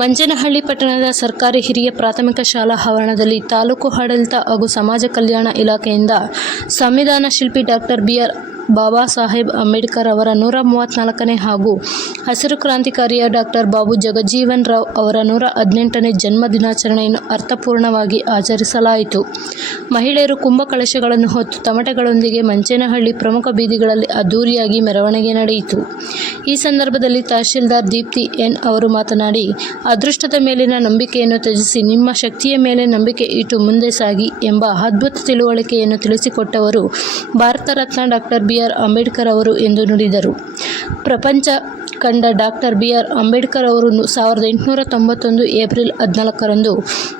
ಮಂಚೇನಹಳ್ಳಿ ಪಟ್ಟಣದ ಸರ್ಕಾರಿ ಹಿರಿಯ ಪ್ರಾಥಮಿಕ ಶಾಲಾ ಆವರಣದಲ್ಲಿ ತಾಲೂಕು ಆಡಳಿತ ಹಾಗೂ ಸಮಾಜ ಕಲ್ಯಾಣ ಇಲಾಖೆಯಿಂದ ಸಂವಿಧಾನ ಶಿಲ್ಪಿ ಡಾಕ್ಟರ್ ಬಿ.ಆರ್. ಬಾಬಾ ಸಾಹೇಬ್ ಅಂಬೇಡ್ಕರ್ ಅವರ 134ನೇ ಹಾಗೂ ಹಸಿರು ಕ್ರಾಂತಿಕಾರಿಯ ಡಾಕ್ಟರ್ ಬಾಬು ಜಗಜೀವನ್ ರಾವ್ ಅವರ 118ನೇ ಜನ್ಮ ದಿನಾಚರಣೆಯನ್ನು ಅರ್ಥಪೂರ್ಣವಾಗಿ ಆಚರಿಸಲಾಯಿತು. ಮಹಿಳೆಯರು ಕುಂಭಕಳಶಗಳನ್ನು ಹೊತ್ತು ತಮಟೆಗಳೊಂದಿಗೆ ಮಂಚೇನಹಳ್ಳಿ ಪ್ರಮುಖ ಬೀದಿಗಳಲ್ಲಿ ಅದ್ದೂರಿಯಾಗಿ ಮೆರವಣಿಗೆ ನಡೆಯಿತು. ಈ ಸಂದರ್ಭದಲ್ಲಿ ತಹಶೀಲ್ದಾರ್ ದೀಪ್ತಿ ಎನ್ ಅವರು ಮಾತನಾಡಿ, ಅದೃಷ್ಟದ ಮೇಲಿನ ನಂಬಿಕೆಯನ್ನು ತ್ಯಜಿಸಿ ನಿಮ್ಮ ಶಕ್ತಿಯ ಮೇಲೆ ನಂಬಿಕೆ ಇಟ್ಟು ಮುಂದೆ ಸಾಗಿ ಎಂಬ ಅದ್ಭುತ ತಿಳುವಳಿಕೆಯನ್ನು ತಿಳಿಸಿಕೊಟ್ಟವರು ಭಾರತ ರತ್ನ ಡಾಕ್ಟರ್ ಬಿ.ಆರ್. ಅಂಬೇಡ್ಕರ್ ಅವರು ಎಂದು ನುಡಿದರು. ಪ್ರಪಂಚ ಕಂಡ ಡಾಕ್ಟರ್ ಬಿ.ಆರ್. ಅಂಬೇಡ್ಕರ್ ಅವರು 1891 ಏಪ್ರಿಲ್ 14ರಂದು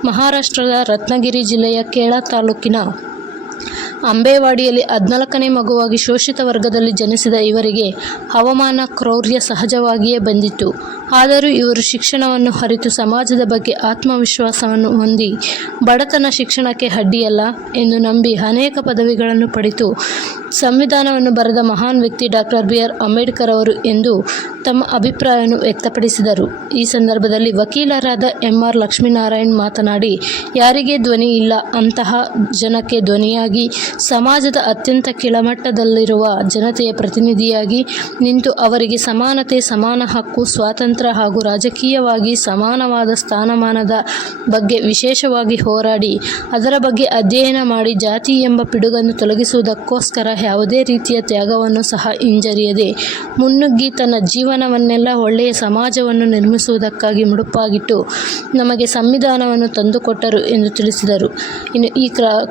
ಮಹಾರಾಷ್ಟ್ರದ ರತ್ನಗಿರಿ ಜಿಲ್ಲೆಯ ಖೇಡಾ ತಾಲೂಕಿನ ಅಂಬೇವಾಡಿಯಲ್ಲಿ 14ನೇ ಮಗುವಾಗಿ ಶೋಷಿತ ವರ್ಗದಲ್ಲಿ ಜನಿಸಿದ ಇವರಿಗೆ ಹವಾಮಾನ ಕ್ರೌರ್ಯ ಸಹಜವಾಗಿಯೇ ಬಂದಿತ್ತು. ಆದರೂ ಇವರು ಶಿಕ್ಷಣವನ್ನು ಅರಿತು ಸಮಾಜದ ಬಗ್ಗೆ ಆತ್ಮವಿಶ್ವಾಸವನ್ನು ಹೊಂದಿ ಬಡತನ ಶಿಕ್ಷಣಕ್ಕೆ ಅಡ್ಡಿಯಲ್ಲ ಎಂದು ನಂಬಿ ಅನೇಕ ಪದವಿಗಳನ್ನು ಪಡೆದು ಸಂವಿಧಾನವನ್ನು ಬರೆದ ಮಹಾನ್ ವ್ಯಕ್ತಿ ಡಾಕ್ಟರ್ ಬಿ.ಆರ್. ಅಂಬೇಡ್ಕರ್ ಅವರು ಎಂದು ತಮ್ಮ ಅಭಿಪ್ರಾಯವನ್ನು ವ್ಯಕ್ತಪಡಿಸಿದರು. ಈ ಸಂದರ್ಭದಲ್ಲಿ ವಕೀಲರಾದ ಎಂ.ಆರ್. ಲಕ್ಷ್ಮೀನಾರಾಯಣ್ ಮಾತನಾಡಿ, ಯಾರಿಗೆ ಧ್ವನಿ ಇಲ್ಲ ಅಂತಹ ಜನಕ್ಕೆ ಧ್ವನಿಯಾಗಿ ಸಮಾಜದ ಅತ್ಯಂತ ಕೆಳಮಟ್ಟದಲ್ಲಿರುವ ಜನತೆಯ ಪ್ರತಿನಿಧಿಯಾಗಿ ನಿಂತು ಅವರಿಗೆ ಸಮಾನತೆ, ಸಮಾನ ಹಕ್ಕು, ಸ್ವಾತಂತ್ರ್ಯ ಹಾಗೂ ರಾಜಕೀಯವಾಗಿ ಸಮಾನವಾದ ಸ್ಥಾನಮಾನದ ಬಗ್ಗೆ ವಿಶೇಷವಾಗಿ ಹೋರಾಡಿ ಅದರ ಬಗ್ಗೆ ಅಧ್ಯಯನ ಮಾಡಿ ಜಾತಿ ಎಂಬ ಪಿಡುಗನ್ನು ತೊಲಗಿಸುವುದಕ್ಕೋಸ್ಕರ ಯಾವುದೇ ರೀತಿಯ ತ್ಯಾಗವನ್ನು ಸಹ ಹಿಂಜರಿಯದೆ ಮುನ್ನುಗ್ಗಿ ತನ್ನ ಜೀವನವನ್ನೆಲ್ಲ ಒಳ್ಳೆಯ ಸಮಾಜವನ್ನು ನಿರ್ಮಿಸುವುದಕ್ಕಾಗಿ ಮುಡುಪಾಗಿಟ್ಟು ನಮಗೆ ಸಂವಿಧಾನವನ್ನು ತಂದುಕೊಟ್ಟರು ಎಂದು ತಿಳಿಸಿದರು. ಇನ್ನು ಈ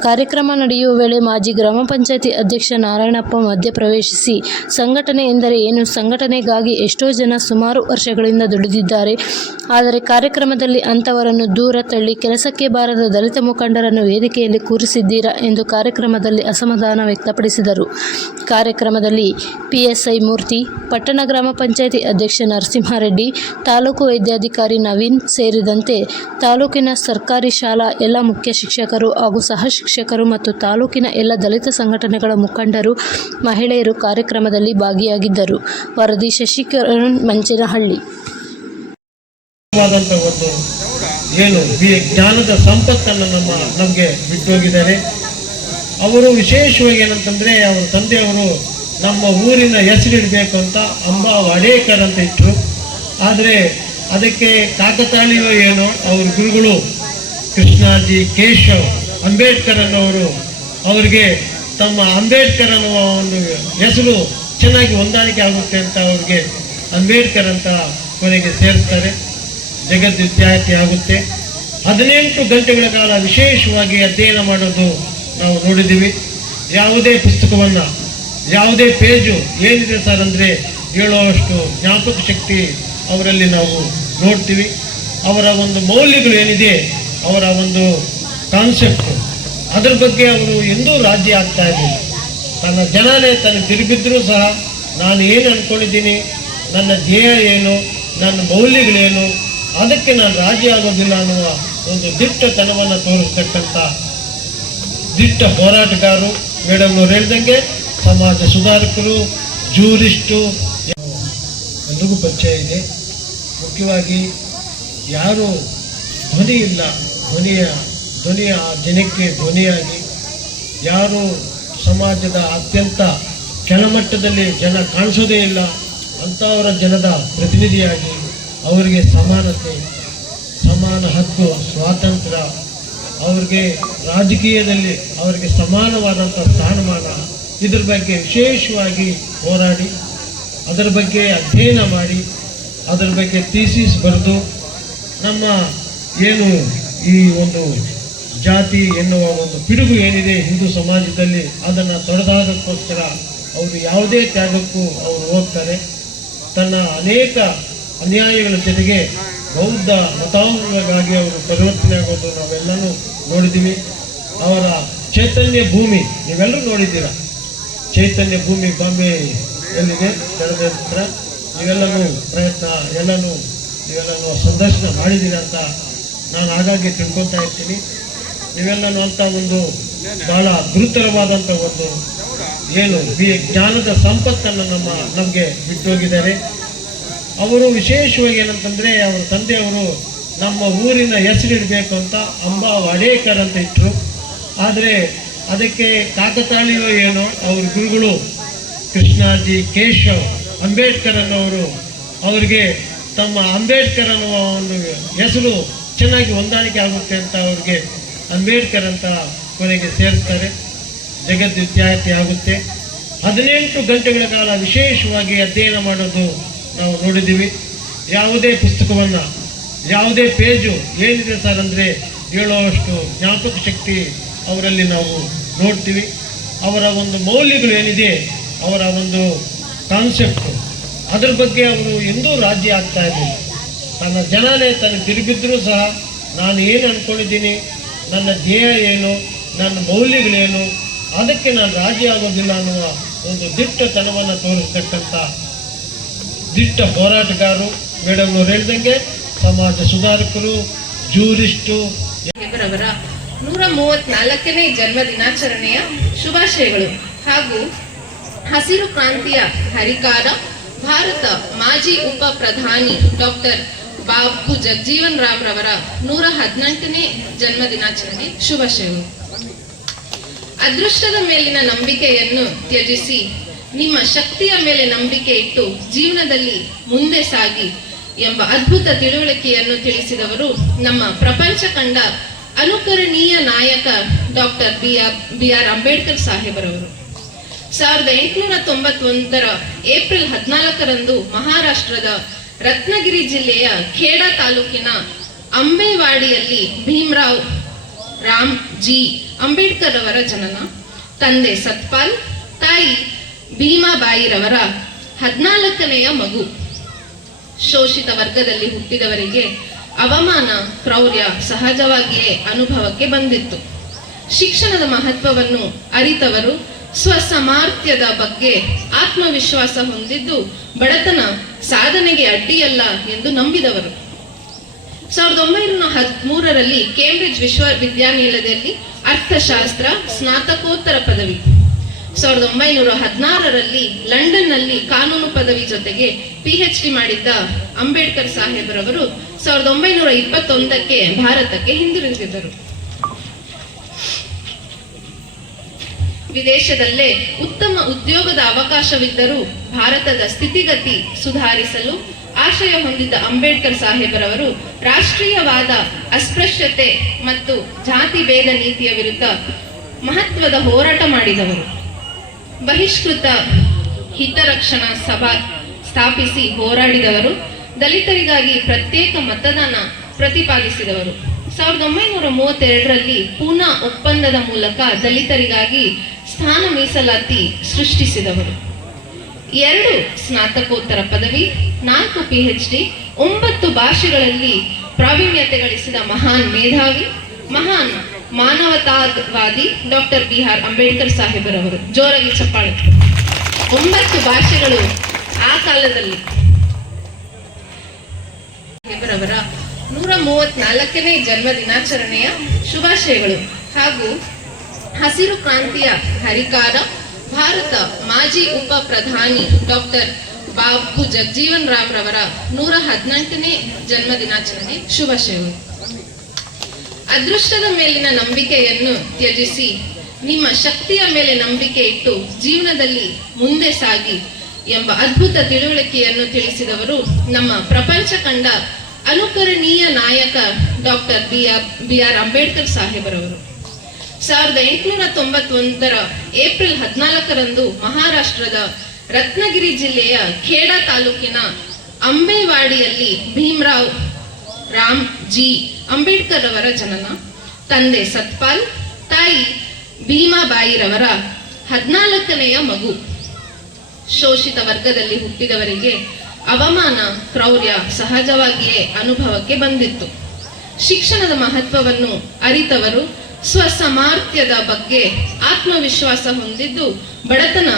ಕಾರ್ಯಕ್ರಮ ನಡೆಯುವ ವೇಳೆ ಮಾಜಿ ಗ್ರಾಮ ಪಂಚಾಯಿತಿ ಅಧ್ಯಕ್ಷ ನಾರಾಯಣಪ್ಪ ಮಧ್ಯಪ್ರವೇಶಿಸಿ, ಸಂಘಟನೆ ಎಂದರೆ ಏನು, ಸಂಘಟನೆಗಾಗಿ ಎಷ್ಟೋ ಜನ ಸುಮಾರು ವರ್ಷಗಳಿಂದ ದುಡಿದಿದ್ದಾರೆ, ಆದರೆ ಕಾರ್ಯಕ್ರಮದಲ್ಲಿ ಅಂಥವರನ್ನು ದೂರ ತಳ್ಳಿ ಕೆಲಸಕ್ಕೆ ಬಾರದ ದಲಿತ ಮುಖಂಡರನ್ನು ವೇದಿಕೆಯಲ್ಲಿ ಕೂರಿಸಿದ್ದೀರಾ ಎಂದು ಕಾರ್ಯಕ್ರಮದಲ್ಲಿ ಅಸಮಾಧಾನ ವ್ಯಕ್ತಪಡಿಸಿದರು. ಕಾರ್ಯಕ್ರಮದಲ್ಲಿ ಪಿಎಸ್ಐ ಮೂರ್ತಿ, ಪಟ್ಟಣ ಗ್ರಾಮ ಪಂಚಾಯಿತಿ ಅಧ್ಯಕ್ಷ ನರಸಿಂಹಾರೆಡ್ಡಿ, ತಾಲೂಕು ವೈದ್ಯಾಧಿಕಾರಿ ನವೀನ್ ಸೇರಿದಂತೆ ತಾಲೂಕಿನ ಸರ್ಕಾರಿ ಶಾಲಾ ಎಲ್ಲ ಮುಖ್ಯ ಶಿಕ್ಷಕರು ಹಾಗೂ ಸಹ ಶಿಕ್ಷಕರು ಮತ್ತು ತಾಲೂಕಿನ ಎಲ್ಲ ದಲಿತ ಸಂಘಟನೆಗಳ ಮುಖಂಡರು, ಮಹಿಳೆಯರು ಕಾರ್ಯಕ್ರಮದಲ್ಲಿ ಭಾಗಿಯಾಗಿದ್ದರು. ವರದಿ ಶಶಿಕಿರಣ್, ಮಂಚೇನಹಳ್ಳಿ. ಏನು ಜ್ಞಾನದ ಸಂಪತ್ತನ್ನು ನಮಗೆ ಬಿಟ್ಟು ಹೋಗಿದ್ದಾರೆ. ಅವರು ವಿಶೇಷವಾಗಿ ಏನಂತಂದರೆ, ಅವರ ತಂದೆಯವರು ನಮ್ಮ ಊರಿನ ಹೆಸರಿಡಬೇಕು ಅಂತ ಅಂಬಾ ವಾಡೇಕರ್ ಅಂತ ಇಟ್ಟರು. ಆದರೆ ಅದಕ್ಕೆ ಕಾಕತಾಳೀಯೋ ಏನೋ ಅವ್ರ ಗುರುಗಳು ಕೃಷ್ಣಾಜಿ ಕೇಶವ್ ಅಂಬೇಡ್ಕರ್ ಅನ್ನೋರು ಅವರಿಗೆ ತಮ್ಮ ಅಂಬೇಡ್ಕರ್ ಅನ್ನುವ ಒಂದು ಹೆಸರು ಚೆನ್ನಾಗಿ ಹೊಂದಾಣಿಕೆ ಆಗುತ್ತೆ ಅಂತ ಅವ್ರಿಗೆ ಅಂಬೇಡ್ಕರ್ ಅಂತ ಕೊನೆಗೆ ಸೇರಿಸ್ತಾರೆ. ಜಗದ್ವಿದ್ಯಾರ್ಥಿ ಆಗುತ್ತೆ. 18 ಗಂಟೆಗಳ ಕಾಲ ವಿಶೇಷವಾಗಿ ಅಧ್ಯಯನ ಮಾಡೋದು ನಾವು ನೋಡಿದ್ದೀವಿ. ಯಾವುದೇ ಪುಸ್ತಕವನ್ನು, ಯಾವುದೇ ಪೇಜು ಏನಿದೆ ಸರ್ ಅಂದರೆ ಹೇಳುವಷ್ಟು ಜ್ಞಾಪಕ ಶಕ್ತಿ ಅವರಲ್ಲಿ ನಾವು ನೋಡ್ತೀವಿ. ಅವರ ಒಂದು ಮೌಲ್ಯಗಳು ಏನಿದೆ, ಅವರ ಒಂದು ಕಾನ್ಸೆಪ್ಟು, ಅದರ ಬಗ್ಗೆ ಅವರು ಎಂದೂ ರಾಜ್ಯ ಆಗ್ತಾ ಇರಲಿಲ್ಲ. ತನ್ನ ಜನನೇ ತನ್ನ ತಿರುಗಿದ್ರೂ ಸಹ ನಾನು ಏನು ಅಂದ್ಕೊಂಡಿದ್ದೀನಿ, ನನ್ನ ಧ್ಯೇಯ ಏನು, ನನ್ನ ಮೌಲ್ಯಗಳೇನು, ಅದಕ್ಕೆ ನಾನು ರಾಜಿ ಆಗೋದಿಲ್ಲ ಅನ್ನುವ ಒಂದು ದಿಟ್ಟತನವನ್ನು ತೋರಿಸ್ತಕ್ಕಂಥ ದಿಟ್ಟ ಹೋರಾಟಗಾರರು. ಮೇಡಮ್ ಅವರು ಹೇಳಿದಂಗೆ ಸಮಾಜ ಸುಧಾರಕರು, ಜೂರಿಸ್ಟು ಎಲ್ರಿಗೂ ಪರಿಚಯ ಇದೆ. ಮುಖ್ಯವಾಗಿ ಯಾರು ಧ್ವನಿ ಇಲ್ಲ, ಧ್ವನಿಯ ಜನಕ್ಕೆ ಧ್ವನಿಯಾಗಿ, ಯಾರು ಸಮಾಜದ ಅತ್ಯಂತ ಕೆಳಮಟ್ಟದಲ್ಲಿ ಜನ ಕಾಣಿಸೋದೇ ಇಲ್ಲ ಅಂಥವರ ಜನದ ಪ್ರತಿನಿಧಿಯಾಗಿ ಅವರಿಗೆ ಸಮಾನತೆ, ಸಮಾನ ಹಕ್ಕು, ಸ್ವಾತಂತ್ರ್ಯ, ಅವ್ರಿಗೆ ರಾಜಕೀಯದಲ್ಲಿ ಅವರಿಗೆ ಸಮಾನವಾದಂಥ ಸ್ಥಾನಮಾನ, ಇದರ ಬಗ್ಗೆ ವಿಶೇಷವಾಗಿ ಹೋರಾಡಿ ಅದರ ಬಗ್ಗೆ ಅಧ್ಯಯನ ಮಾಡಿ ಅದರ ಬಗ್ಗೆ ಥೀಸಿಸ್ ಬರೆದು ನಮ್ಮ ಏನು ಈ ಒಂದು ಜಾತಿ ಎನ್ನುವ ಒಂದು ಪಿಡುಗು ಏನಿದೆ ಹಿಂದೂ ಸಮಾಜದಲ್ಲಿ ಅದನ್ನು ತೊಡೆದಾಡೋಕ್ಕೋಸ್ಕರ ಅವರು ಯಾವುದೇ ತ್ಯಾಗಕ್ಕೂ ಅವರು ಹೋಗ್ತಾರೆ. ತನ್ನ ಅನೇಕ ಅನ್ಯಾಯಗಳ ಜೊತೆಗೆ ಬೌದ್ಧ ಮತಾಂಗವಾಗಿ ಅವರು ಪರಿವರ್ತನೆ ಆಗೋದು ನಾವೆಲ್ಲನೂ ನೋಡಿದ್ದೀವಿ. ಅವರ ಚೈತನ್ಯ ಭೂಮಿ ನೀವೆಲ್ಲರೂ ನೋಡಿದ್ದೀರ. ಚೈತನ್ಯ ಭೂಮಿ ಬಾಂಬೆ ಎಲ್ಲಿದೆ ಬೆಳೆದ ಹತ್ರ ನೀವೆಲ್ಲನೂ ನೀವೆಲ್ಲನೂ ಸಂದರ್ಶನ ಮಾಡಿದ್ದೀರ ಅಂತ ನಾನು ಹಾಗಾಗಿ ತಿಳ್ಕೊತಾ ಇರ್ತೀನಿ. ನೀವೆಲ್ಲನೂ ಅಂತ ಒಂದು ಬಹಳ ಗುರುತರವಾದಂಥ ಒಂದು ಏನು ಜ್ಞಾನದ ಸಂಪತ್ತನ್ನು ನಮಗೆ ಬಿಟ್ಟು ಹೋಗಿದ್ದಾರೆ. ಅವರು ವಿಶೇಷವಾಗಿ ಏನಂತಂದರೆ ಅವರ ತಂದೆಯವರು ನಮ್ಮ ಊರಿನ ಹೆಸರಿಡಬೇಕು ಅಂತ ಅಂಬಾ ವಾಡೇಕರ್ ಅಂತ ಇಟ್ಟರು. ಆದರೆ ಅದಕ್ಕೆ ಕಾಕತಾಳೀಯೋ ಏನೋ ಅವ್ರ ಗುರುಗಳು ಕೃಷ್ಣಾಜಿ ಕೇಶವ್ ಅಂಬೇಡ್ಕರ್ ಅನ್ನೋರು ಅವರಿಗೆ ತಮ್ಮ ಅಂಬೇಡ್ಕರ್ ಅನ್ನುವ ಒಂದು ಹೆಸರು ಚೆನ್ನಾಗಿ ಹೊಂದಾಣಿಕೆ ಆಗುತ್ತೆ ಅಂತ ಅವ್ರಿಗೆ ಅಂಬೇಡ್ಕರ್ ಅಂತ ಕೊನೆಗೆ ಸೇರಿಸ್ತಾರೆ. ಜಗದ್ವಿದ್ಯಾರ್ಥಿ ಆಗುತ್ತೆ. 18 ಗಂಟೆಗಳ ಕಾಲ ವಿಶೇಷವಾಗಿ ಅಧ್ಯಯನ ಮಾಡೋದು ನಾವು ನೋಡಿದ್ದೀವಿ. ಯಾವುದೇ ಪುಸ್ತಕವನ್ನು, ಯಾವುದೇ ಪೇಜು ಏನಿದೆ ಸರ್ ಅಂದರೆ ಹೇಳುವಷ್ಟು ಜ್ಞಾಪಕ ಶಕ್ತಿ ಅವರಲ್ಲಿ ನಾವು ನೋಡ್ತೀವಿ. ಅವರ ಒಂದು ಮೌಲ್ಯಗಳು ಏನಿದೆ, ಅವರ ಒಂದು ಕಾನ್ಸೆಪ್ಟು, ಅದ್ರ ಬಗ್ಗೆ ಅವರು ಎಂದೂ ರಾಜ್ಯ ಆಗ್ತಾ ಇರಲಿಲ್ಲ. ತನ್ನ ಜನನೇ ತನಗೆ ತಿರುಗಿದ್ರೂ ಸಹ ನಾನು ಏನು ಅಂದ್ಕೊಂಡಿದ್ದೀನಿ, ನನ್ನ ಧ್ಯೇಯ ಏನು, ನನ್ನ ಮೌಲ್ಯಗಳೇನು, ಅದಕ್ಕೆ ನಾನು ರಾಜಿ ಆಗೋದಿಲ್ಲ ಅನ್ನುವ ಒಂದು ದಿಟ್ಟತನವನ್ನು ತೋರಿಸ್ತಕ್ಕಂಥ ದಿಟ್ಟ ಹೋರಾಟಗಾರರು. ಮೇಡಮ್ ಅವರು ಹೇಳಿದಂಗೆ ಸಮಾಜ ಸುಧಾರಕರು, ಜೂರಿಸ್ಟು. ಇವರವರ 134ನೇ ಜನ್ಮ ದಿನಾಚರಣೆಯ ಶುಭಾಶಯಗಳು ಹಾಗೂ ಹಸಿರು ಕ್ರಾಂತಿಯ ಹರಿಕಾರ ಭಾರತ ಮಾಜಿ ಉಪ ಪ್ರಧಾನಿ ಡಾಕ್ಟರ್ ಬಾಬು ಜಗಜೀವನ್ ರಾಮ್ ರವರ 118ನೇ ಜನ್ಮ ದಿನಾಚರಣೆ ಶುಭಾಶಯಗಳು. ಅದೃಷ್ಟದ ಮೇಲಿನ ನಂಬಿಕೆಯನ್ನು ತ್ಯಜಿಸಿ ನಿಮ್ಮ ಶಕ್ತಿಯ ಮೇಲೆ ನಂಬಿಕೆ ಇಟ್ಟು ಜೀವನದಲ್ಲಿ ಮುಂದೆ ಸಾಗಿ ಎಂಬ ಅದ್ಭುತ ತಿಳುವಳಿಕೆಯನ್ನು ತಿಳಿಸಿದವರು ನಮ್ಮ ಪ್ರಪಂಚ ಕಂಡ ಅನುಕರಣೀಯ ನಾಯಕ ಡಾಕ್ಟರ್ ಬಿ ಆರ್ ಅಂಬೇಡ್ಕರ್ ಸಾಹೇಬರವರು. 1891ರ ಏಪ್ರಿಲ್ 14ರಂದು ಮಹಾರಾಷ್ಟ್ರದ ರತ್ನಗಿರಿ ಜಿಲ್ಲೆಯ ಖೇಡಾ ತಾಲೂಕಿನ ಅಂಬೇವಾಡಿಯಲ್ಲಿ ಭೀಮರಾವ್ ರಾಮ್ ಜಿ ಅಂಬೇಡ್ಕರ್ ಅವರ ಜನನ. ತಂದೆ ಸತ್ಪಾಲ್, ತಾಯಿ ಭೀಮಾಬಾಯಿರವರ 14ನೆಯ ಮಗು. ಶೋಷಿತ ವರ್ಗದಲ್ಲಿ ಹುಟ್ಟಿದವರಿಗೆ ಅವಮಾನ, ಕ್ರೌರ್ಯ ಸಹಜವಾಗಿಯೇ ಅನುಭವಕ್ಕೆ ಬಂದಿತ್ತು. ಶಿಕ್ಷಣದ ಮಹತ್ವವನ್ನು ಅರಿತವರು ಸ್ವಸಮರ್ಥ್ಯದ ಬಗ್ಗೆ ಆತ್ಮವಿಶ್ವಾಸ ಹೊಂದಿದ್ದು ಬಡತನ ಸಾಧನೆಗೆ ಅಡ್ಡಿಯಲ್ಲ ಎಂದು ನಂಬಿದವರು. 1913ರಲ್ಲಿ ಕೇಂಬ್ರಿಡ್ಜ್ ವಿಶ್ವವಿದ್ಯಾನಿಲಯದಲ್ಲಿ ಅರ್ಥಶಾಸ್ತ್ರ ಸ್ನಾತಕೋತ್ತರ ಪದವಿ, 1916ರಲ್ಲಿ ಲಂಡನ್ನಲ್ಲಿ ಕಾನೂನು ಪದವಿ ಜೊತೆಗೆ PhD ಮಾಡಿದ್ದ ಅಂಬೇಡ್ಕರ್ ಸಾಹೇಬರವರು 1921ಕ್ಕೆ ಭಾರತಕ್ಕೆ ಹಿಂದಿರುಗಿದರು. ವಿದೇಶದಲ್ಲೇ ಉತ್ತಮ ಉದ್ಯೋಗದ ಅವಕಾಶವಿದ್ದರೂ ಭಾರತದ ಸ್ಥಿತಿಗತಿ ಸುಧಾರಿಸಲು ಆಶಯ ಹೊಂದಿದ್ದ ಅಂಬೇಡ್ಕರ್ ಸಾಹೇಬರವರು ರಾಷ್ಟ್ರೀಯವಾದ ಅಸ್ಪೃಶ್ಯತೆ ಮತ್ತು ಜಾತಿ ಭೇದ ನೀತಿಯ ವಿರುದ್ಧ ಮಹತ್ವದ ಹೋರಾಟ ಮಾಡಿದವರು. ಬಹಿಷ್ಕೃತ ಹಿತರಕ್ಷಣಾ ಸಭಾ ಸ್ಥಾಪಿಸಿ ಹೋರಾಡಿದವರು. ದಲಿತರಿಗಾಗಿ ಪ್ರತ್ಯೇಕ ಮತದಾನ ಪ್ರತಿಪಾದಿಸಿದವರು. 1932ರಲ್ಲಿ ಪೂನಾ ಒಪ್ಪಂದದ ಮೂಲಕ ದಲಿತರಿಗಾಗಿ ಸ್ಥಾನ ಮೀಸಲಾತಿ ಸೃಷ್ಟಿಸಿದವರು. 2 ಸ್ನಾತಕೋತ್ತರ ಪದವಿ, 4 PhD, 9 ಭಾಷೆಗಳಲ್ಲಿ ಪ್ರಾವೀಣ್ಯತೆ ಗಳಿಸಿದ ಮಹಾನ್ ಮೇಧಾವಿ, ಮಹಾನ್ ಮಾನವತಾವಾದಿ ಡಾಕ್ಟರ್ ಬಿ ಆರ್ ಅಂಬೇಡ್ಕರ್ ಸಾಹೇಬರವರು. ಜೋರಾಗಿ ಚಪ್ಪಾಳೆ. 9 ಭಾಷೆಗಳು ಆ ಕಾಲದಲ್ಲಿ. ಸಾಹೇಬರವರ 134ನೇ ಜನ್ಮ ದಿನಾಚರಣೆಯ ಶುಭಾಶಯಗಳು ಹಾಗೂ ಹಸಿರು ಕ್ರಾಂತಿಯ ಹರಿಕಾರ ಭಾರತ ಮಾಜಿ ಉಪ ಪ್ರಧಾನಿ ಡಾಕ್ಟರ್ ಬಾಬು ಜಗಜೀವನ್ ರಾಮ್ ರವರ 118ನೇ ಜನ್ಮ ದಿನಾಚರಣೆ ಶುಭಾಶಯಗಳು. ಅದೃಷ್ಟದ ಮೇಲಿನ ನಂಬಿಕೆಯನ್ನು ತ್ಯಜಿಸಿ ನಿಮ್ಮ ಶಕ್ತಿಯ ಮೇಲೆ ನಂಬಿಕೆ ಇಟ್ಟು ಜೀವನದಲ್ಲಿ ಮುಂದೆ ಸಾಗಿ ಎಂಬ ಅದ್ಭುತ ತಿಳುವಳಿಕೆಯನ್ನು ತಿಳಿಸಿದವರು ನಮ್ಮ ಪ್ರಪಂಚ ಕಂಡ ಅನುಕರಣೀಯ ನಾಯಕ ಡಾಕ್ಟರ್ ಬಿ ಆರ್ ಅಂಬೇಡ್ಕರ್ ಸಾಹೇಬರವರು. 1891ರ ಏಪ್ರಿಲ್ 14ರಂದು ಮಹಾರಾಷ್ಟ್ರದ ರತ್ನಗಿರಿ ಜಿಲ್ಲೆಯ ಖೇಡಾ ತಾಲೂಕಿನ ಅಂಬೇವಾಡಿಯಲ್ಲಿ ಭೀಮರಾವ್ ರಾಮ್ ಜಿ ಅಂಬೇಡ್ಕರ್ ಅವರ ಜನನ. ತಂದೆ ಸತ್ಪಾಲ್, ತಾಯಿ ಭೀಮಾಬಾಯಿರವರ 14ನೆಯ ಮಗು. ಶೋಷಿತ ವರ್ಗದಲ್ಲಿ ಹುಟ್ಟಿದವರಿಗೆ ಅವಮಾನ, ಕ್ರೌರ್ಯ ಸಹಜವಾಗಿಯೇ ಅನುಭವಕ್ಕೆ ಬಂದಿತ್ತು. ಶಿಕ್ಷಣದ ಮಹತ್ವವನ್ನು ಅರಿತವರು ಸ್ವಸಮರ್ಥ್ಯದ ಬಗ್ಗೆ ಆತ್ಮವಿಶ್ವಾಸ ಹೊಂದಿದ್ದು ಬಡತನ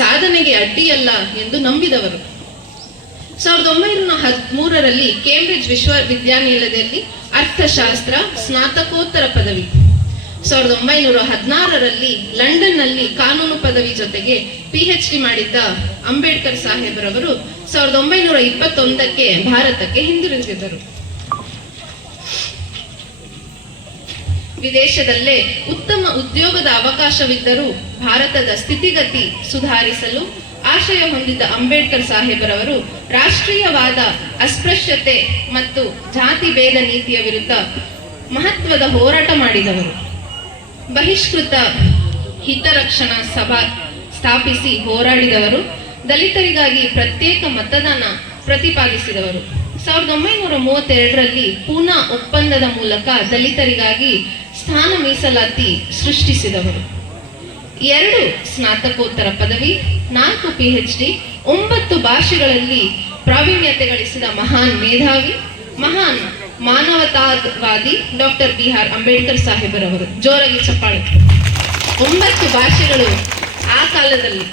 ಸಾಧನೆಗೆ ಅಡ್ಡಿಯಲ್ಲ ಎಂದು ನಂಬಿದವರು. 1913ರಲ್ಲಿ ಕೇಂಬ್ರಿಡ್ಜ್ ವಿಶ್ವವಿದ್ಯಾನಿಲಯದಲ್ಲಿ ಅರ್ಥಶಾಸ್ತ್ರ ಸ್ನಾತಕೋತ್ತರ ಪದವಿ, 1916ರಲ್ಲಿ ಲಂಡನ್ನಲ್ಲಿ ಕಾನೂನು ಪದವಿ ಜೊತೆಗೆ PhD ಮಾಡಿದ್ದ ಅಂಬೇಡ್ಕರ್ ಸಾಹೇಬರವರು 1921ಕ್ಕೆ ಭಾರತಕ್ಕೆ ಹಿಂದಿರುಗಿದರು. ವಿದೇಶದಲ್ಲೇ ಉತ್ತಮ ಉದ್ಯೋಗದ ಅವಕಾಶವಿದ್ದರೂ ಭಾರತದ ಸ್ಥಿತಿಗತಿ ಸುಧಾರಿಸಲು ಆಶಯ ಹೊಂದಿದ್ದ ಅಂಬೇಡ್ಕರ್ ಸಾಹೇಬರವರು ರಾಷ್ಟ್ರೀಯವಾದ ಅಸ್ಪೃಶ್ಯತೆ ಮತ್ತು ಜಾತಿ ಭೇದ ನೀತಿಯ ವಿರುದ್ಧ ಮಹತ್ವದ ಹೋರಾಟ ಮಾಡಿದವರು. ಬಹಿಷ್ಕೃತ ಹಿತರಕ್ಷಣಾ ಸಭಾ ಸ್ಥಾಪಿಸಿ ಹೋರಾಡಿದವರು. ದಲಿತರಿಗಾಗಿ ಪ್ರತ್ಯೇಕ ಮತದಾನ ಪ್ರತಿಪಾದಿಸಿದವರು. 1932ರಲ್ಲಿ ಪೂನಾ ಒಪ್ಪಂದದ ಮೂಲಕ ದಲಿತರಿಗಾಗಿ ಸ್ಥಾನ ಮೀಸಲಾತಿ ಸೃಷ್ಟಿಸಿದವರು. 2 ಸ್ನಾತಕೋತ್ತರ ಪದವಿ, 4 PhD, 9 ಭಾಷೆಗಳಲ್ಲಿ ಪ್ರಾವೀಣ್ಯತೆ ಗಳಿಸಿದ ಮಹಾನ್ ಮೇಧಾವಿ, ಮಹಾನ್ ಮಾನವತಾವಾದಿ ಡಾಕ್ಟರ್ BR ಅಂಬೇಡ್ಕರ್ ಸಾಹೇಬರವರು. ಜೋರಾಗಿ ಚಪ್ಪಾಳೆ. 9 ಭಾಷೆಗಳು ಆ ಕಾಲದಲ್ಲಿ